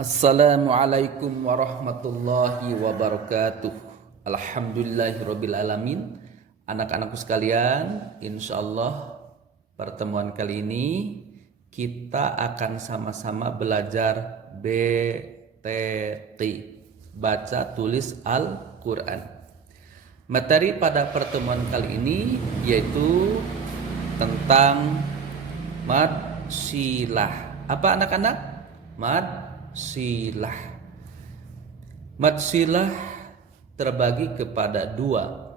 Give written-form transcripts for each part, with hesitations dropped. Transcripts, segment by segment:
Assalamualaikum warahmatullahi wabarakatuh. Alhamdulillahirabbil alamin. Anak-anakku sekalian, insyaallah pertemuan kali ini kita akan sama-sama belajar BTT, baca tulis Al-Qur'an. Materi pada pertemuan kali ini yaitu tentang mad silah. Apa anak-anak? Mad silah. Mad silah terbagi kepada dua.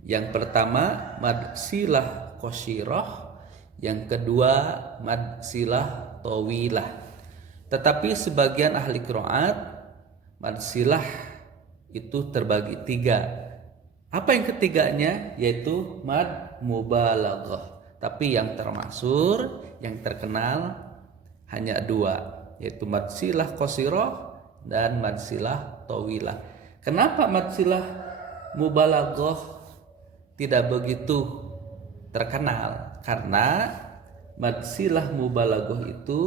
Yang pertama mad silah qasirah, yang kedua mad silah tawilah. Tetapi sebagian ahli qiraat mad silah itu terbagi tiga. Apa yang ketiganya? Yaitu mad mubalaghah. Tapi yang termasyhur, yang terkenal hanya dua, yaitu mad silah qasirah dan mad silah tawilah. Kenapa mad silah mubalaghah tidak begitu terkenal? Karena mad silah mubalaghah itu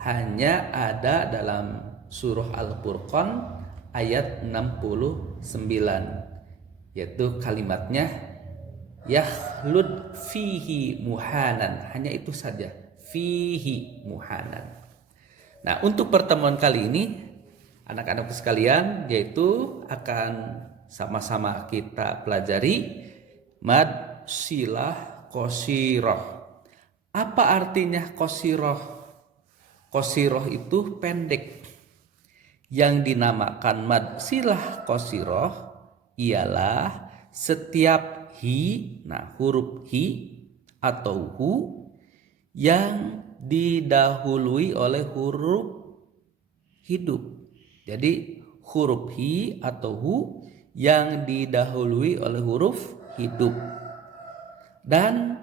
hanya ada dalam surah Al-Furqan ayat 69, yaitu kalimatnya yahlud fihi muhanan. Hanya itu saja, fihi muhanan. Nah, untuk pertemuan kali ini anak-anak sekalian, yaitu akan sama-sama kita pelajari mad silah qasirah. Apa artinya qasirah? Qasirah itu pendek. Yang dinamakan mad silah qasirah ialah setiap hi, nah huruf hi atau hu yang didahului oleh huruf hidup. Jadi huruf hi atau hu yang didahului oleh huruf hidup, dan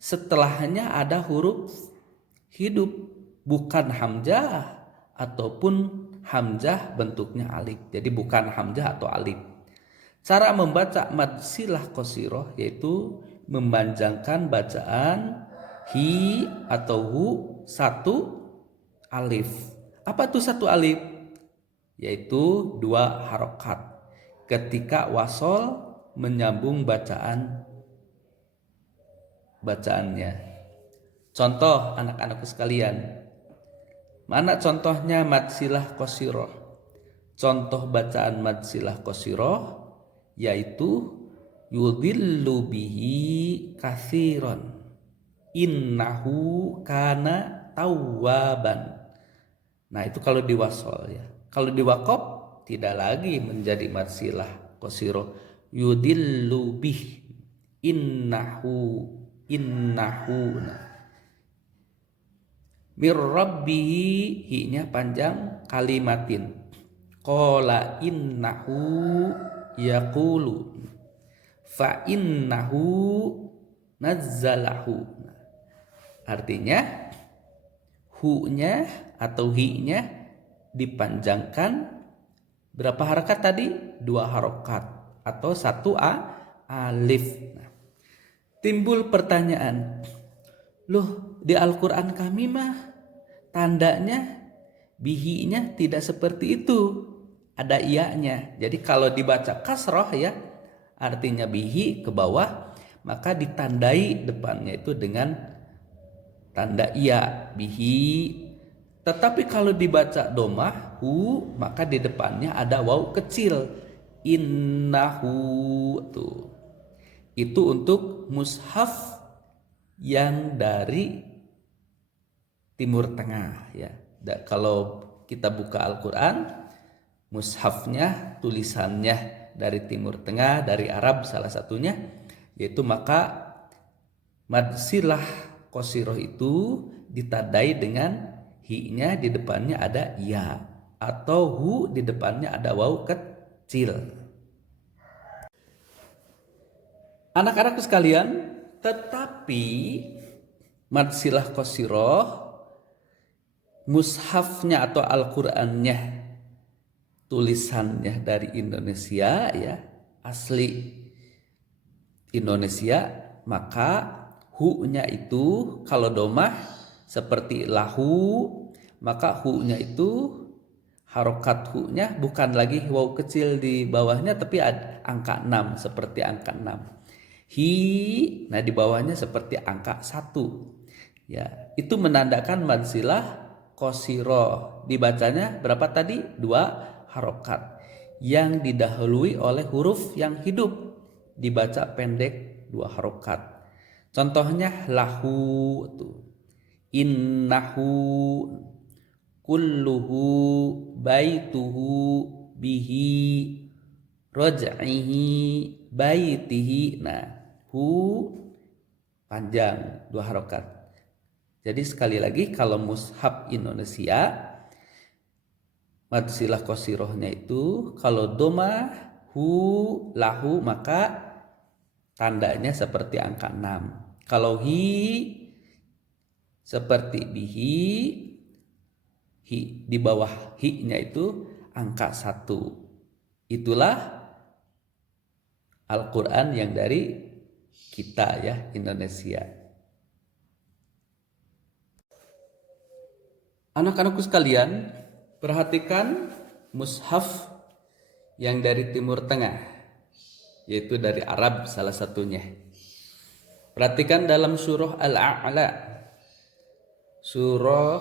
setelahnya ada huruf hidup, bukan hamzah ataupun hamzah bentuknya alif. Jadi bukan hamzah atau alif. Cara membaca mad silah qasirah yaitu memanjangkan bacaan hi atau hu satu alif. Apa itu satu alif? Yaitu dua harokat ketika wasol menyambung bacaannya. Contoh anak-anakku sekalian, mana contohnya mad silah qasirah? Contoh bacaan mad silah qasirah yaitu yudhillu bihi katsiran innahu kana tawwaban. Nah, itu kalau diwasol ya. Kalau diwaqaf tidak lagi menjadi mad silah qasirah. Yudhillu bih innahu. Nah, mir rabbihi, hi-nya panjang, kalimatin. Qala innahu yaqulu fa innahu nazzalahu. Artinya hu-nya atau hi-nya dipanjangkan berapa harokat tadi? Dua harokat atau satu alif. Nah, timbul pertanyaan, loh di Al-Quran kami mah tandanya bihi-nya tidak seperti itu, ada iya-nya. Jadi kalau dibaca kasroh ya, artinya bihi ke bawah, maka ditandai depannya itu dengan tanda iya, bihi. Tetapi kalau dibaca domah hu, maka di depannya ada waw kecil, innahu tuh. Itu untuk mushaf yang dari Timur Tengah ya. Kalau kita buka Al-Quran, mushafnya tulisannya dari Timur Tengah, dari Arab salah satunya, yaitu maka mad silah qasirah itu ditandai dengan hi-nya di depannya ada ya, atau hu di depannya ada waw kecil. Anak-anakku sekalian, tetapi mad silah qasirah mushafnya atau Al-Qur'annya tulisannya dari Indonesia ya, asli Indonesia, maka hu-nya itu kalau domah seperti lahu, maka hu-nya itu harokat hu-nya bukan lagi waw kecil di bawahnya, tapi ada angka 6 seperti angka 6. Hi, nah di bawahnya seperti angka 1. Ya, itu menandakan mad silah qasirah. Dibacanya berapa tadi? 2 harokat. Yang didahului oleh huruf yang hidup dibaca pendek 2 harokat. Contohnya lahu tuh. Innahu, kulluhu, baituhu, bihi, raj'ihi, baitihi. Nah, hu panjang 2 harokat. Jadi sekali lagi, kalau mushaf Indonesia mad silah qasirahnya itu kalau doma hu lahu maka tandanya seperti angka 6. Kalau hi seperti bihi, hi di bawah hi-nya itu angka 1. Itulah Al-Quran yang dari kita ya, Indonesia. Anak-anakku sekalian, perhatikan mushaf yang dari Timur Tengah, yaitu dari Arab salah satunya. Perhatikan dalam surah Al-A'la, surah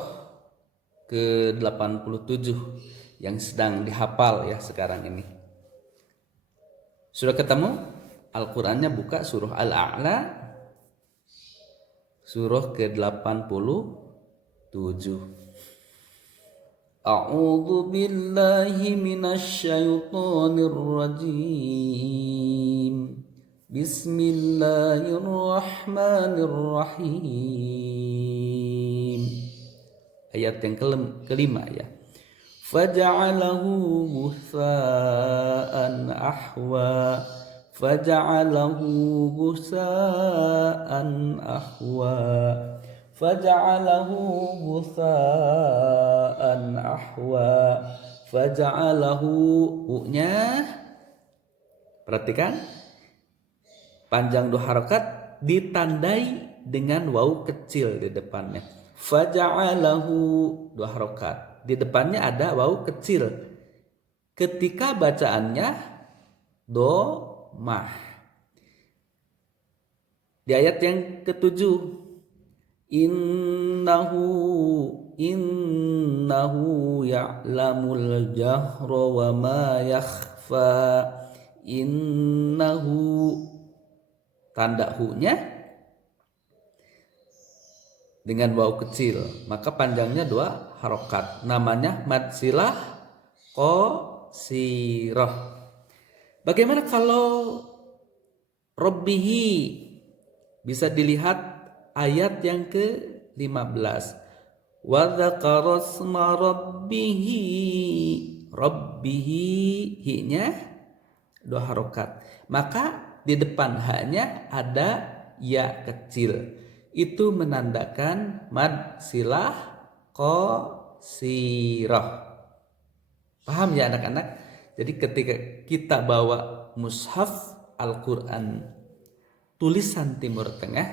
ke-87 yang sedang dihafal ya sekarang ini. Sudah ketemu? Al-Qur'annya buka surah Al-A'la, surah ke-87. A'udzu billahi minasyaitonir rajim. Bismillahirrahmanirrahim. Ayat yang kelima ya. Faja'alahu ghutsa'an ahwa. Faja'alahu ghutsa'an ahwa. Faja'alahu ghutsa'an ahwa. Faja'alahu hu-nya perhatikan panjang 2 harokat ditandai dengan waw kecil di depannya. Faja'alahu 2 harokat. Di depannya ada waw kecil. Ketika bacaannya domah. Di ayat yang ke-7, innahu ya'lamul jahra wa ma yakhfa. Innahu tanda hu-nya dengan waw kecil, maka panjangnya 2 harokat. Namanya mad silah qasirah. Bagaimana kalau Rabbihi? Bisa dilihat ayat yang ke-15. Wa dzakara asma rabbihi. Rabbihi, hi-nya 2 harokat. Maka di depan ha-nya ada ya kecil. Itu menandakan mad silah qasirah. Paham ya anak-anak? Jadi ketika kita bawa mushaf Al-Quran tulisan Timur Tengah,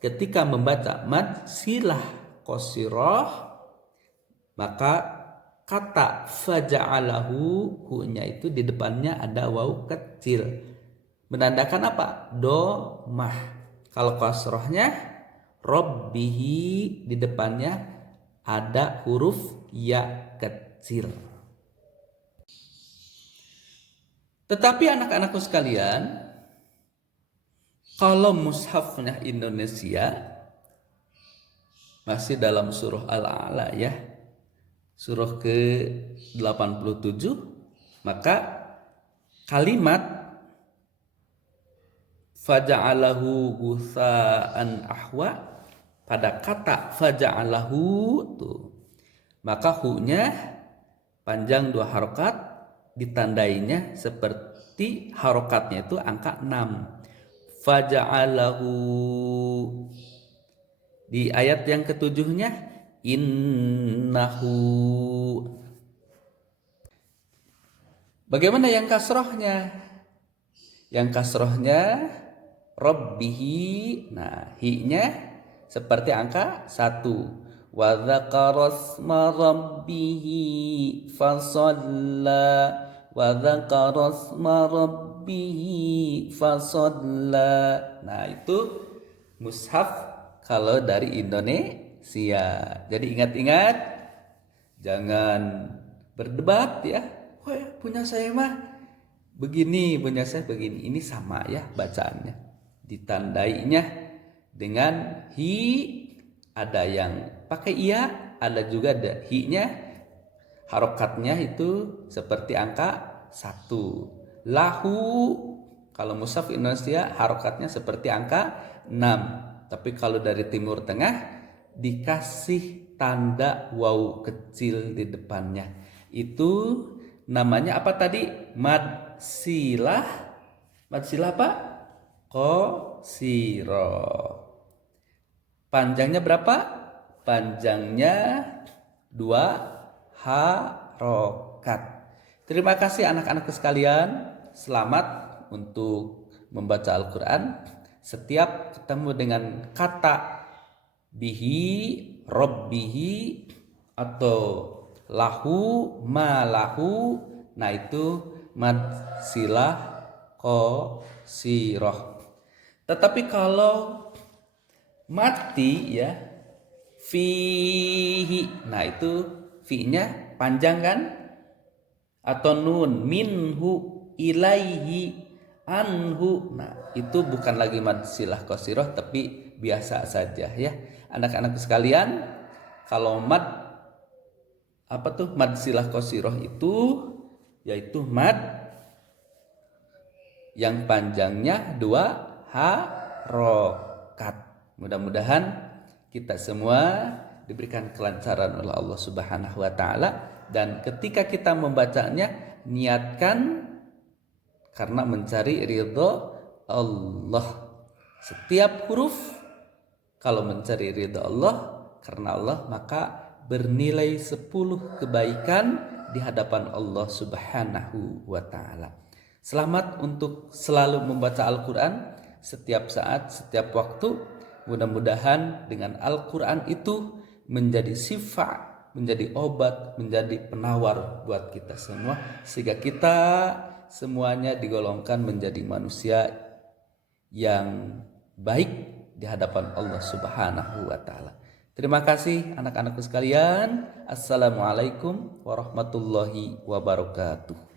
ketika membaca mad silah qasirah, maka kata faja'alahu hu-nya itu di depannya ada waw kecil. Menandakan apa? Domah. Kalau qasrahnya Rabbihi, di depannya ada huruf ya kecil. Tetapi anak-anakku sekalian, kalau mushafnya Indonesia masih dalam surah Al-A'la ya, surah ke-87, maka kalimat faja'alahu ghutsa'an ahwa, pada kata faja'alahu tuh, maka hu-nya panjang 2 harokat, ditandainya seperti harokatnya itu angka 6. Faja'alahu. Di ayat yang ke-7-nya innahu. Bagaimana yang kasrohnya? Yang kasrohnya Rabbihi. Nah, hi-nya seperti angka 1. wa dzakara asma rabbih fasalla wa dzakara asma rabbih fasalla. Nah, itu mushaf kalau dari Indonesia. Jadi ingat-ingat, jangan berdebat ya. Oh ya, punya saya mah begini, punya saya begini. Ini sama ya bacaannya. Ditandainya dengan hi, ada yang pakai iya, ada juga ada hi-nya. Harokatnya itu seperti angka 1. Lahu, kalau mushaf Indonesia harokatnya seperti angka 6. Tapi kalau dari Timur Tengah dikasih tanda waw kecil di depannya. Itu namanya apa tadi? Mad silah. Mad silah apa? Qasirah. Panjangnya berapa? Panjangnya 2 harokat. Terima kasih anak-anakku sekalian. Selamat untuk membaca Al-Quran. Setiap ketemu dengan kata bihi, robbihi, atau lahu, malahu, nah itu mad silah qasirah. Tetapi kalau mati ya, fihi, nah itu fi-nya panjang kan? Atau nun, minhu, ilaihi, anhu, nah itu bukan lagi mad silah qasirah tapi biasa saja ya. Anak-anak sekalian, kalau mad apa tuh mad silah qasirah itu yaitu mad yang panjangnya 2 harokat. Mudah-mudahan kita semua diberikan kelancaran oleh Allah Subhanahu wa taala, dan ketika kita membacanya niatkan karena mencari ridho Allah. Setiap huruf kalau mencari ridho Allah karena Allah, maka bernilai 10 kebaikan di hadapan Allah Subhanahu wa taala. Selamat untuk selalu membaca Al-Quran setiap saat, setiap waktu. Mudah-mudahan dengan Al-Quran itu menjadi syifa, menjadi obat, menjadi penawar buat kita semua, sehingga kita semuanya digolongkan menjadi manusia yang baik di hadapan Allah Subhanahu wa taala. Terima kasih anak-anakku sekalian. Assalamualaikum warahmatullahi wabarakatuh.